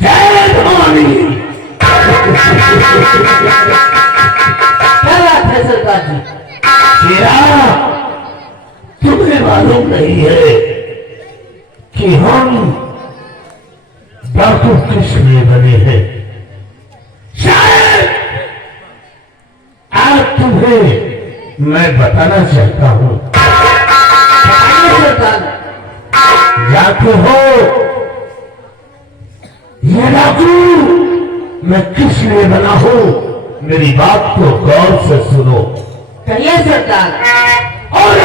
जय भवानी। क्या बात है सरकार जी? शेरा, तुम्हें मालूम नहीं है कि हम डाकू किस लिए बने हैं? शायद आज तुम्हें मैं बताना चाहता हूं। जाते हो ये डाकू मैं किस लिए बना हूं, मेरी बात को गौर से सुनो। कहिए सरकार। और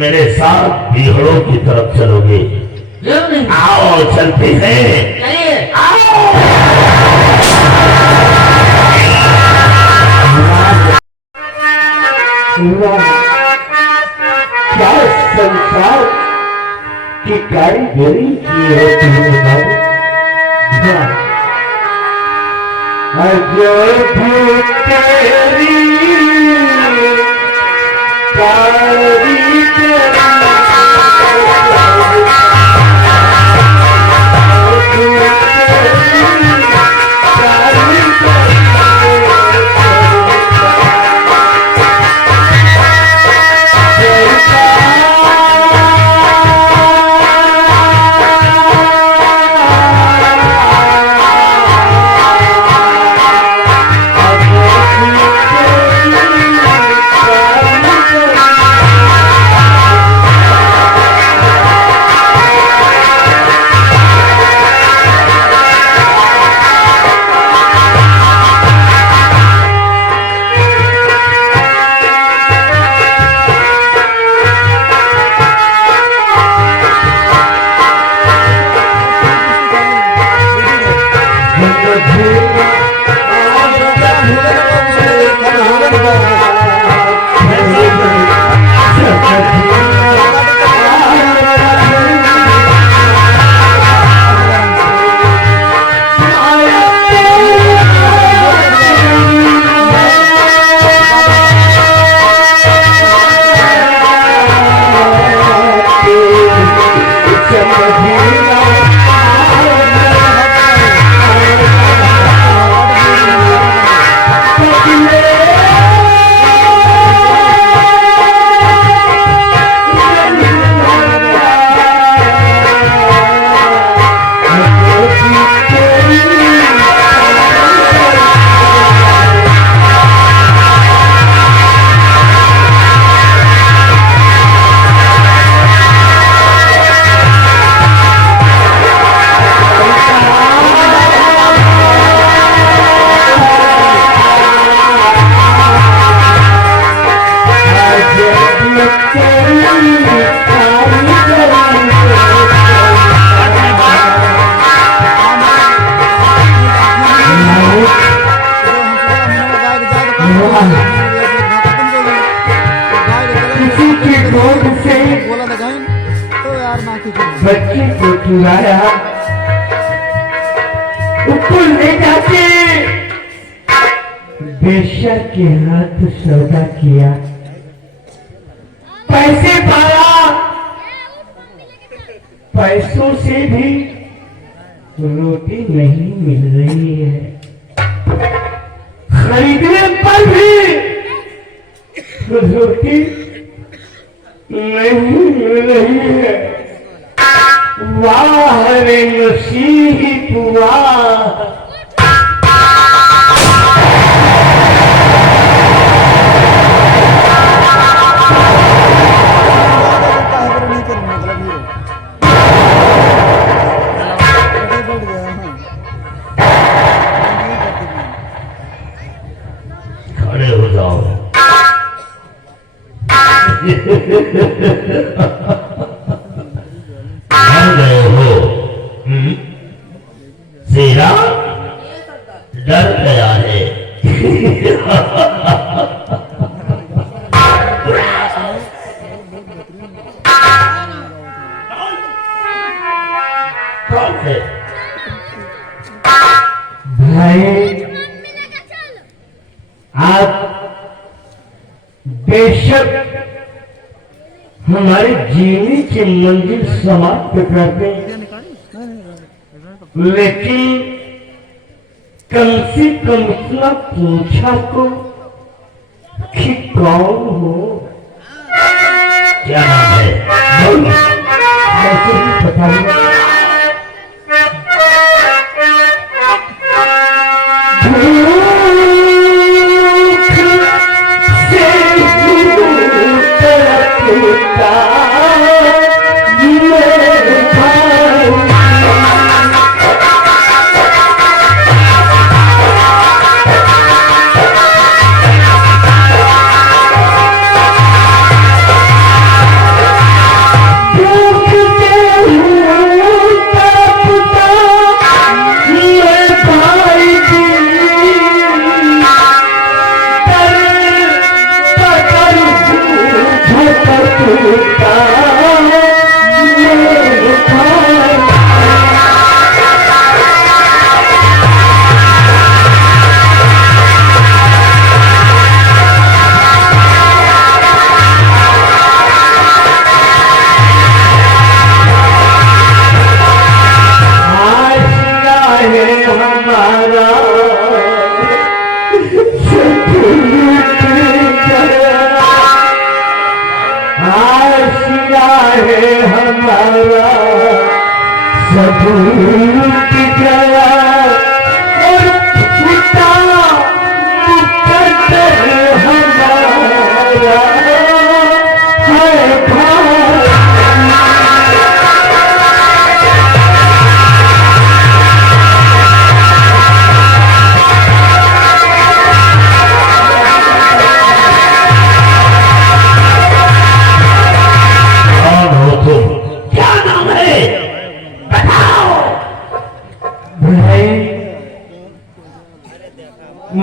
मेरे साथ बिहड़ों की तरफ चलोगे? आओ चलते हैं। आओ। क्या संसार की कारीगरी की है तुमने? जो भी तेरी चुराया, उसको ले जाके बेश्या के हाथ सौदा किया, पैसे पाया, पैसों से भी रोटी नहीं मिल रही है, खरीदने पर भी रोटी नहीं मिल रही है। वाह रे नसीब वाह। खड़े हो जाओ। डर गए हो? सेरा डर गया है। भाई आप बेशक हमारे जीने की मंजिल समाप्त करते हैं, लेकिन कम से कम इतना पूछा तो कि कौन हो? क्या नाम है? ऐसे ही बताइए।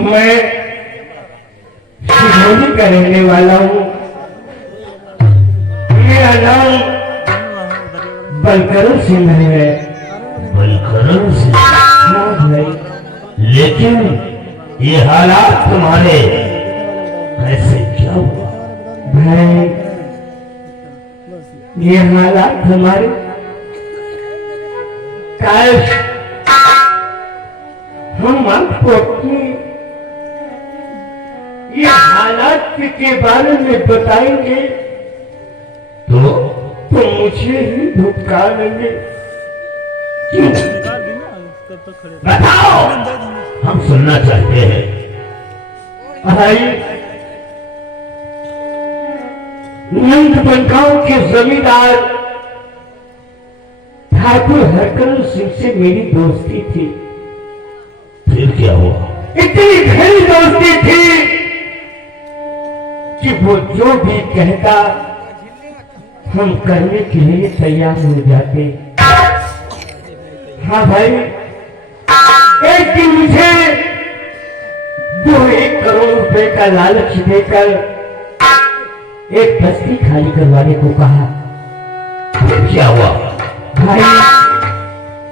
मैं सिधौली का रहने वाला हूँ। मेरा नाम बलकरण सिंह है। बलकरण सिंह? हाँ भाई। लेकिन ये हालात तुम्हारे कैसे क्या हुआ? भाई ये हालात हमारे काश हम आपको अपनी ये हालात के बारे में बताएंगे तो मुझे ही धुटका लेंगे। बताओ, हम सुनना चाहते हैं। भाई नंद बनगांव के जमींदार ठाकुर हरकरण सिंह से मेरी दोस्ती थी। फिर क्या हुआ? इतनी गहरी दोस्ती थी कि वो जो भी कहता हम करने के लिए तैयार हो जाते। हाँ भाई, एक दिन मुझे 1 करोड़ रुपए का लालच देकर एक बस्ती खाली करवाने को कहा। फिर क्या हुआ? भाई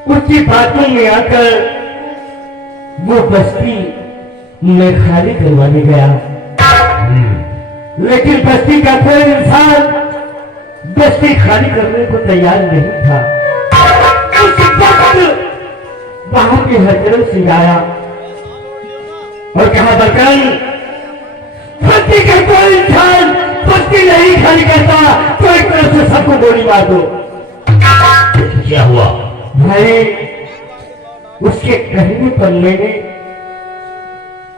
उसकी बातों में आकर वो बस्ती मैं खाली करवाने गया, लेकिन बस्ती का कोई इंसान बस्ती खाली करने को तैयार नहीं था। उस वक्त वहां के हजरत सिंह आया और कहा, बरकन, बस्ती का कोई इंसान बस्ती नहीं खाली करता, तो एक तरह से सबको गोली मार दो। क्या हुआ भाई? उसके कहने पर मैंने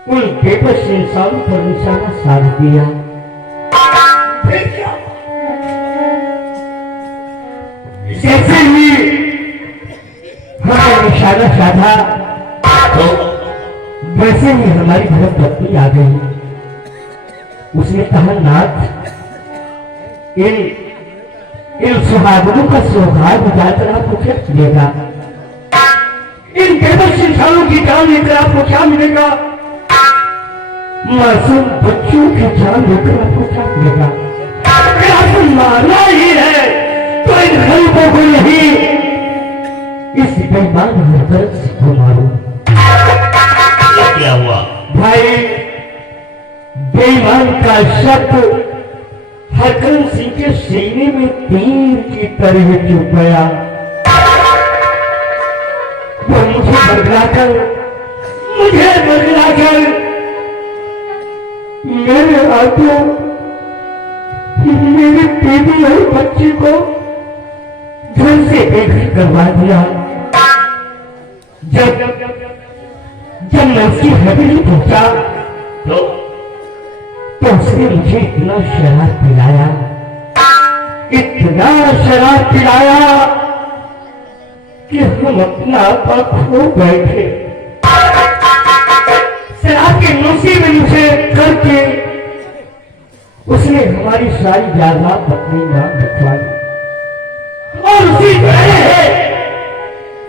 उन बेबस इंसानों पर निशाना साध दिया। फिर क्या? जैसे ही हमने निशाना साधा तो वैसे ही हमारी तरफ बत्ती आ गई। उसने कहा, नाथ, इन सुहागनों का सौभाग्य जाकर आपको क्या मिलेगा? इन बेबस इंसानों की जान लेकर आपको क्या मिलेगा? मासूम बच्चों की जान लेकर आपको क्या मिलेगा? अगर आपको मारना ही है तो इन गरीबों को नहीं, इस बेईमान हजरत को मारो। क्या हुआ भाई? बेईमान का शब्द हरकन सिंह के सीने में तीर की तरह चुभ गया। वो मुझे बदलाकर मेरे हाथों मेरे बेबी और बच्चे को घर से बेघर करवा दिया। जब मैं उसकी हवेली पहुंचा तो उसने मुझे इतना शराब पिलाया कि हम अपना आपा खो बैठे। शराब के नशे में मुझे करके उसने हमारी सारी जायदाद अपनी नाम लिखवाई और उसी तरह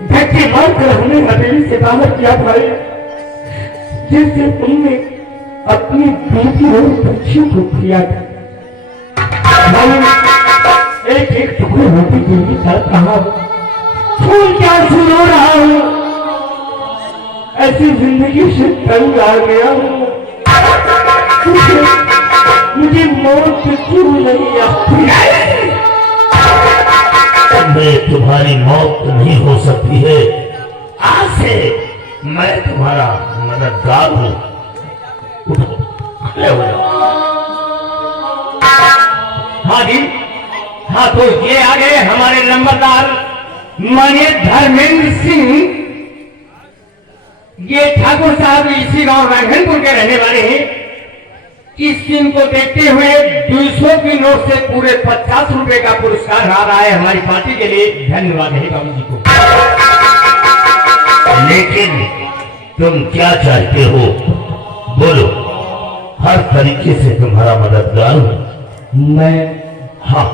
धक्के मारकर हमें हवेली से बाहर किया भाई, जिससे तुमने अपनी बेटी और बच्चियों को किया था। एक एक टुकड़े रोटी के लिए कर रहा हूं, फूल क्या सुनो रहा हूं, ऐसी जिंदगी से तंग आ गया हूं। मुझे मौत क्यों नहीं आती? तुम्हारी मौत नहीं हो सकती है। आज से मैं तुम्हारा मददगार हूं। हाँ जी, हाँ, तो ये आ गए हमारे नंबरदार माननीय धर्मेंद्र सिंह। ये ठाकुर साहब इसी गांव राघनपुर के रहने वाले हैं। इस दिन को देखते हुए 200 की नोट से पूरे 50 रुपए का पुरस्कार आ रहा है हमारी पार्टी के लिए। धन्यवाद है बाबू जी को। लेकिन तुम क्या चाहते हो? बोलो, हर तरीके से तुम्हारा मददगार हूं मैं। हाँ,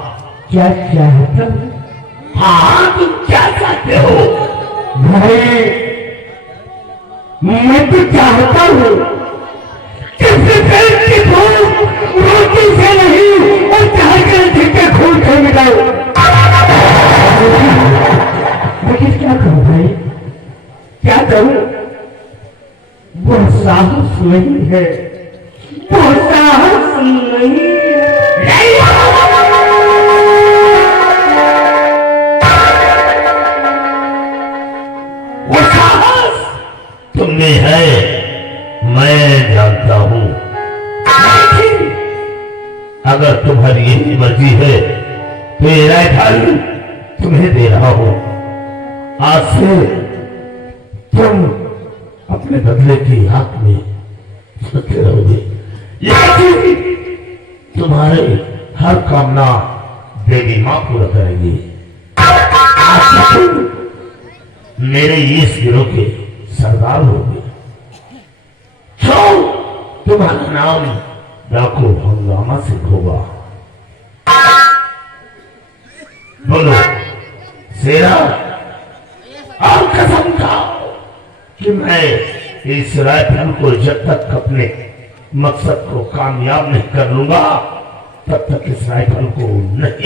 क्या चाहता हूं? हाँ, तुम क्या चाहते हो? भाई, मैं तो चाहता हूं कि पेट की भूख रोटी से नहीं और चाह कर झिटके खून कर मिटाओ। लेकिन क्या करूं भाई, क्या करूं? वो साहस नहीं है, वो साहस नहीं है। वो साहस तुमने है, मैं जानता हूं। अगर तुम्हारी यही मर्जी है तो ये राइफल तुम्हें दे रहा हूं। आज से तुम अपने बदले की आंख में सत्य रहोगे। तुम्हारे हर कामना देवी मां पूरा करेंगी। मेरे इस गिरोह के सरदार होंगे। तुम्हारा नाम डाकू हंगामा से होगा। बोलो शेरा, और कसम खाओ कि मैं इस राइफल को जब तक अपने मकसद को कामयाब नहीं कर लूंगा तब तक इस राइफल को नहीं।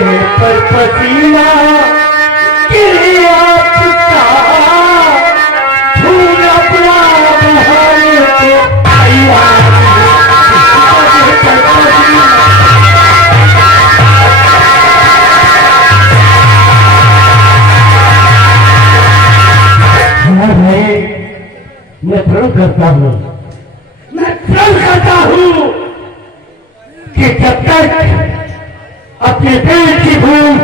पर पसीना गिरे आपका खून अपना बहाने को आया पर पसीना मैं प्रण करता हूँ कि जब तक अपने पेट की भूख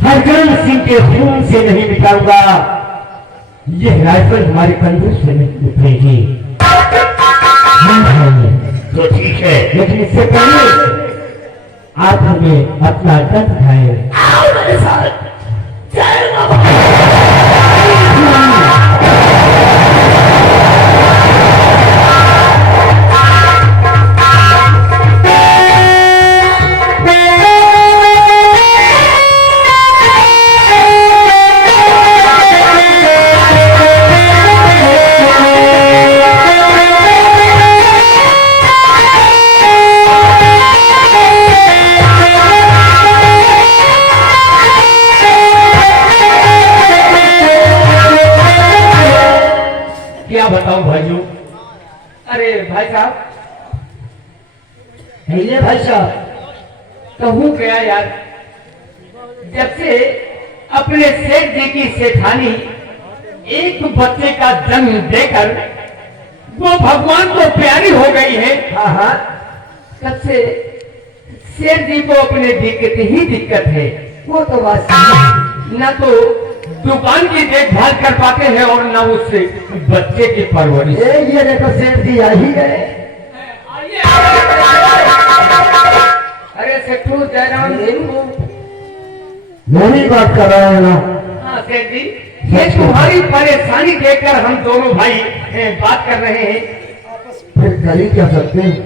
हरगर्म सिंह के खून से नहीं मिटाऊंगा, यह राइफल हमारे कंधों से नहीं उठेगी। तो ठीक है, लेकिन इससे पहले आप हमें अपना दर्द दिखाएं। आओ मेरे साथ। क्या बताऊं भाइयों? अरे भाई साहब, भाई साहब कहूं क्या यार, जब से अपने सेठ जी की सेठानी एक बच्चे का जन्म देकर वो भगवान को प्यारी हो गई है, हाँ, तब से सेठ जी को अपने दिक्कत ही दिक्कत है। वो तो बात न तो दुकान की देखभाल कर पाते हैं और न उससे बच्चे की परवरिश। ये देखो सेठ जी आ ही गए। अरे सेठू जयराम सिंह, मेरी बात कर रहा है ना? हाँ सेठ जी, ये तुम्हारी परेशानी देखकर हम दोनों भाई बात कर रहे हैं। फिर कर ही क्या सकते हैं,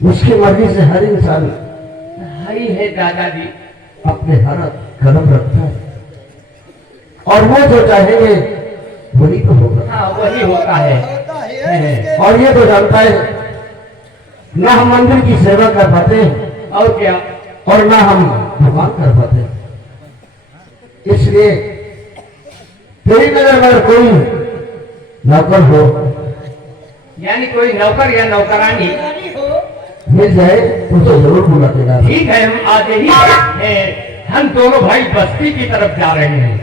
उसकी मर्जी से हर इंसान हरी है दादाजी, अपने हाथ कदम रखता है और वो जो चाहेंगे वही तो होगा। हाँ वही होता है। और ये तो जानता है ना हम मंदिर की सेवा कर पाते हैं और क्या, और ना हम भगवान कर पाते हैं। इसलिए तेरी नजर में कोई नौकर हो, यानी कोई नौकर या नौकरानी मिल जाए तो जरूर बुला देगा। ठीक है, हम आज ही हम दोनों भाई बस्ती की तरफ जा रहे हैं।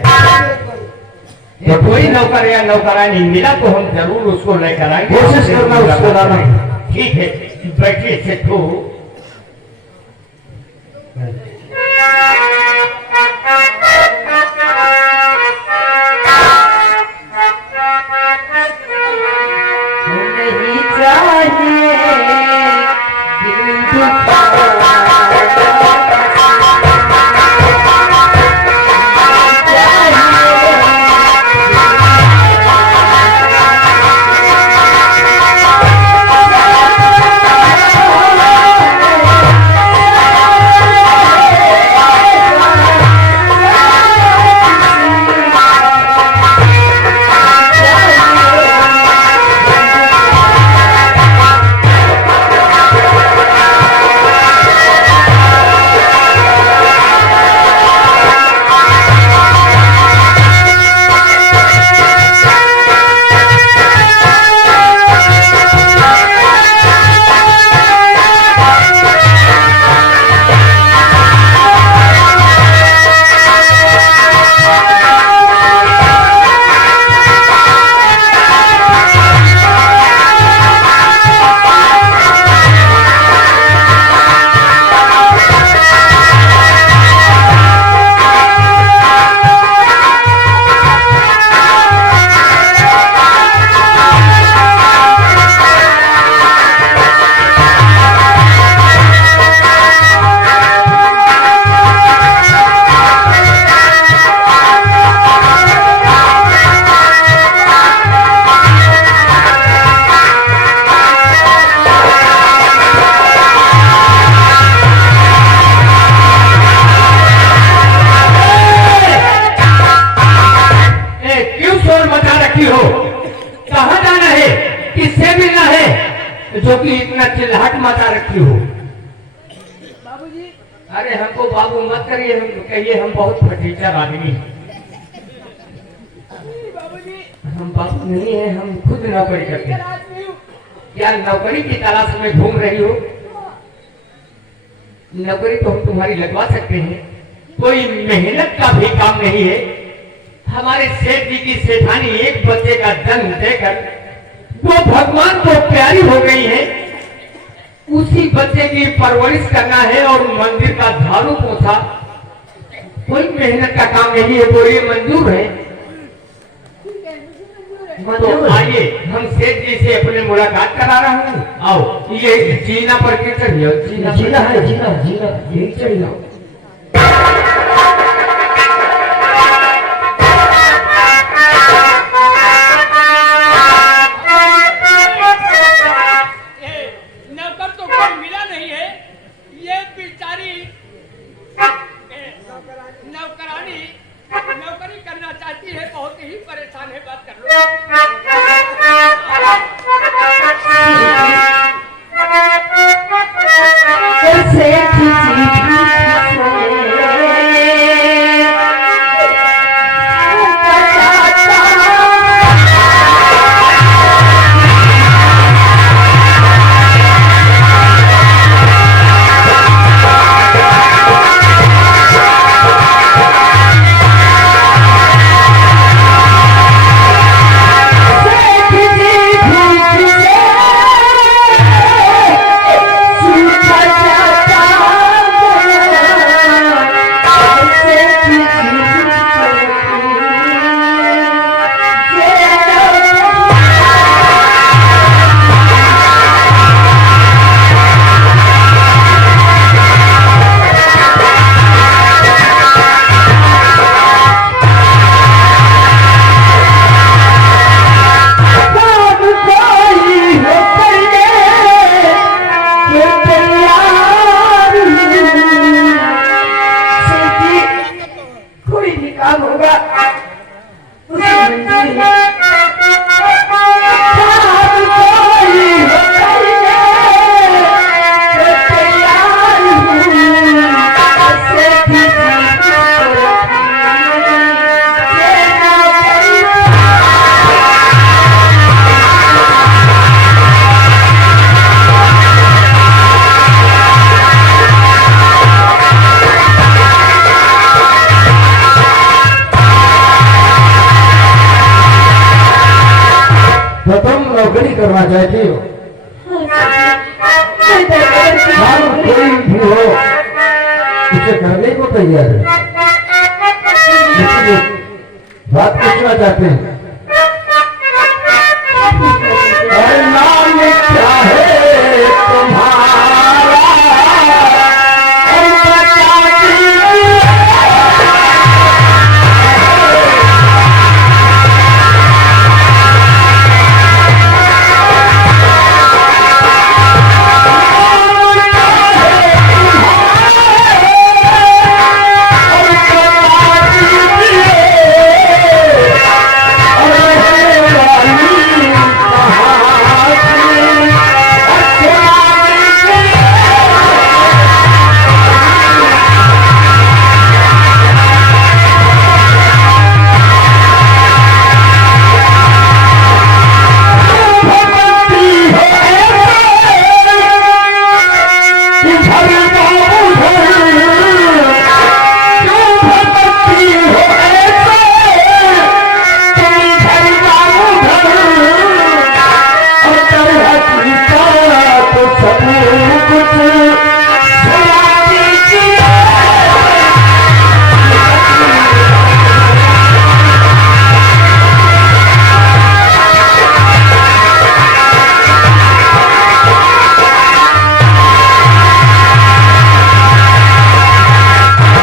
ये कोई नौकर या नौकरानी मिला तो हम जरूर उसको लेकर आएंगे। कोशिश करना उसको लाना। ठीक है, बैठिए सेठू। नहीं चाहिए दिल दुखा अरे हमको बाबू मत करिए, हम कहिए हम बहुत फटीचर आदमी हैं। हम बाबू नहीं है, हम खुद नौकरी करते हैं। क्या नौकरी की तलाश में घूम रही हो? नौकरी तो हम तुम्हारी लगवा सकते हैं, कोई मेहनत का भी काम नहीं है। हमारे सेठ जी की सेठानी एक बच्चे का जन्म देकर वो भगवान को प्यारी हो गई है, उसी बच्चे की परवरिश करना है और मंदिर का झाड़ू पोछा, कोई मेहनत का काम नहीं है। तो ये मंजूर है? तो आइए, हम सेठ जी से अपने मुलाकात करा रहा हूँ। आओ, ये जीना पर के चढ़िए। जीना है, जीना जीना यही चढ़ जाओ। नौकर तो कोई मिला नहीं है, ये बेचारी नौकरानी नौकरी करना चाहती है, बहुत ही परेशान है। बात कर लो। नौकरी करना चाहती हो? कोई भी हो उसे करने को तैयार है। बात पूछना चाहते हैं, नाम क्या है तुम्हारा?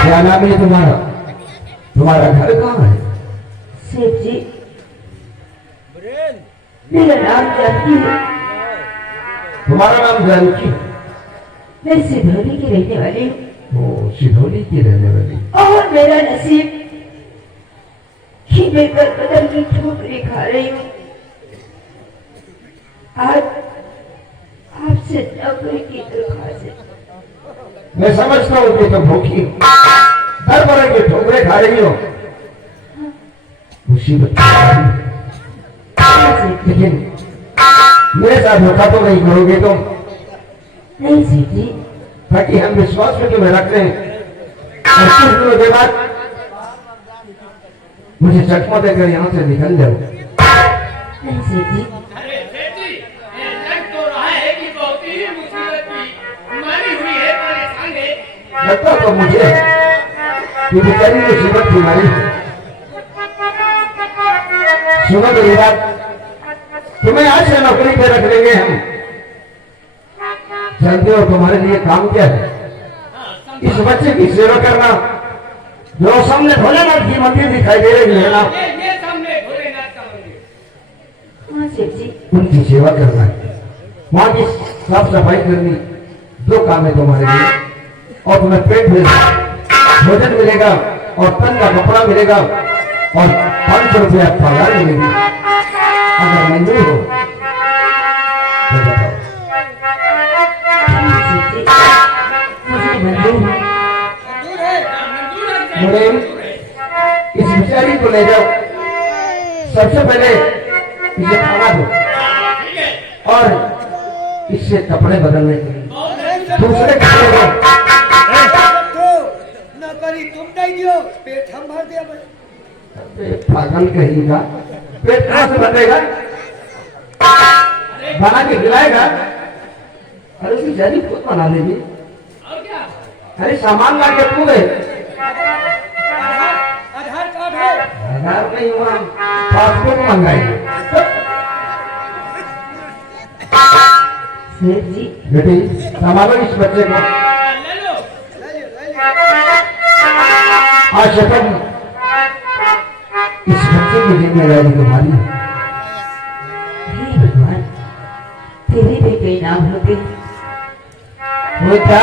क्या नाम है तुम्हारा? तुम्हारा घर कहाँ है? सेठ जी, मेरा नाम जानकी है। तुम्हारा नाम जानकी? मैं सिधौली की रहने वाली हूँ। ओ, सिधौली की रहने वाली। और मेरा नसीब कि मैं बदल की ठोकरें खा रही हूँ। आज आपसे नौकरी की दरख्वास्त है। मैं समझता हूँ कि तुम भूखी हो, हर तरह के ठोकरे खा रही हो, मुसीबत लेकिन मेरे साथ धोखा तो नहीं करोगे तुम? नहीं सेठ जी, ताकि हम विश्वास में तुम्हें रखते हैं और कुछ दिनों के बाद मुझे चकमा देकर यहाँ से निकल जाओ। नहीं सेठ जी, अरे सेठ जी, ये लग तो रहा है कि बहुत ही मुसीबत की मारी हुई है, परेशान है। लगता तो मुझे कि बेचारी मुसीबत की मारी है। सुनो मेरी बात, तुम्हें आज से नौकरी पे रख लेंगे हम। जानते हो तुम्हारे लिए काम क्या है? इस बच्चे की सेवा करना, जो सामने भोलेनाथ की मंदिर दिखाई दे रही है ना, ये सामने भोलेनाथ का मंदिर। हाँ सेठ जी, उनकी सेवा करना है। वहां की साफ सफाई करनी, दो काम है तुम्हारे लिए। और तुम्हें पेट मिलेगा, भोजन मिलेगा और तन का कपड़ा मिलेगा और 500 रुपया पगार मिलेगी। अगर मंजूर हो तो बताओ। हाँ सेठ जी, मुझे मंजूर है। मंजूर है, मंजूर है, मुझे मंजूर है। इस बेचारी को ले जाओ, सबसे पहले इसे खाना दो ठीक है, और इससे कपड़े बदलने के लिए बहुत अच्छा। दूसरे कपड़े दो। नौकरी तुम नहीं दियो, पेट हम भर दिया भाई। पागल कहेगा, पेट कहाँ से बनेगा? बना के खिलाएगा? अरे बेचारी खुद बना लेगी। और क्या? अरे सामान ला के तू दे। आधार कार्ड है। आधार नहीं हुआ, पासपोर्ट मंगाएगी। सेठ जी, बेटी संभालो इस बच्चे को। ले लो। ले लियो, ले लियो। आज शपथ, इस बच्चे की जिम्मेदारी तुम्हारी है। हे भगवान, तेरे भी कई नाम होते हैं। होता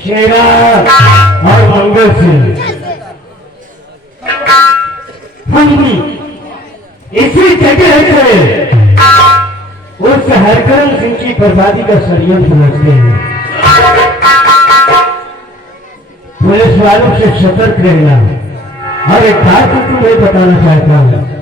शेरा और मंगल सिंह हम भी इसी जगह से उस हरकरम सिंह की बर्बादी का षड्यंत्र रचते हैं। पुलिस वालों से सतर्क रहना। और एक बात तो तुम्हें बताना चाहता हूँ।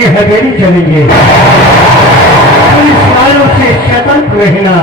की हवेली चलेंगे। पुलिस वालों से सतर्क रहना।